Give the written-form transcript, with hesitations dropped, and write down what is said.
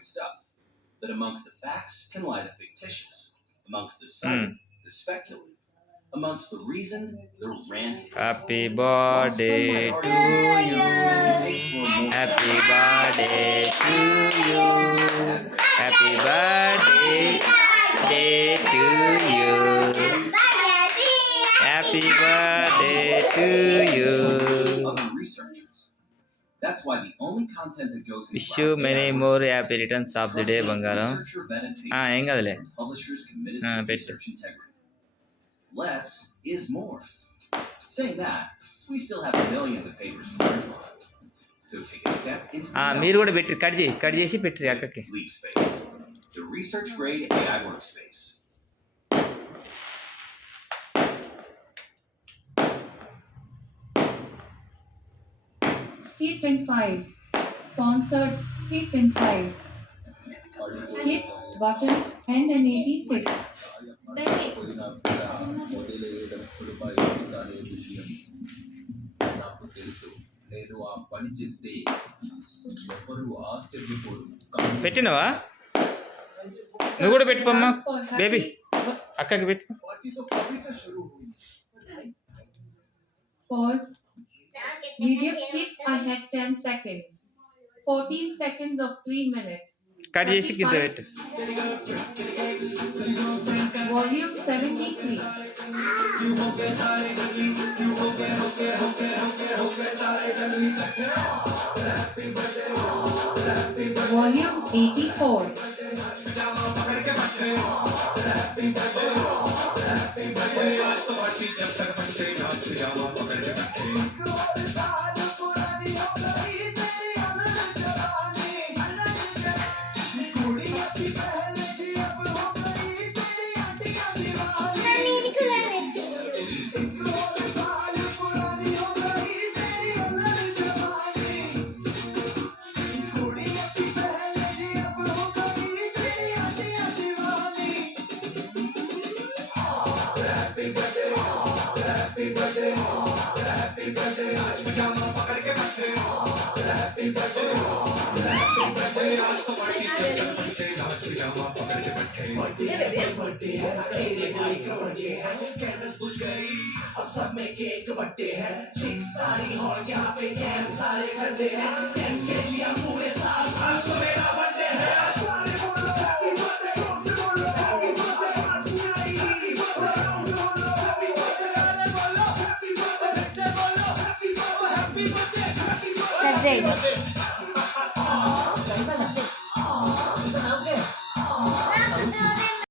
great stuff. But amongst the facts can lie the fictitious. Amongst the sudden, the speculative. Amongst the reason, the ranting. Happy birthday to you. Happy birthday to you. Happy birthday day to you. Happy birthday to you. Other researchers. That's why the only content that goes in Wish you many more happy returns of the day, బంగారం. ఏం కదలే. Publishers committed to పెట్టు. research integrity. Less is more. Saying that, we still have millions of papers to learn from. So take a step into మీరు కూడా పెట్టి cut చేసి పెట్టి అక్కకి. Leap Space, the research grade AI workspace. Skip in 5. Sponsored Skip in 5. Skip button and an 86. నాకు తెలుసు నేను ఆ పని చేస్తే ఎవరు ఆశ్చర్యపోరు. పెట్టినవా నువ్వు కూడా పెట్టుకోమ్మా బేబీ అక్కకి పెట్టు. Pause. Video skip ahead 10 seconds. 14 seconds of 3 minutes. Cut చేసి కింద పెట్టు. Volume 73. Volume 84. अब सब में केक बट्टे हैं चिक सारी हॉल यहाँ पे कैन सारे ठंडे हैं इसके लिए पूरे साल आज तो मेरा बर्थडे है सारे बोलो हैप्पी बर्थडे सबसे बोलो हैप्पी बर्थडे पार्टी आई बोलो हैप्पी बर्थडे अरे बोलो हैप्पी बर्थडे से बोलो happy birthday happy birthday happy birthday कैसा लगता है?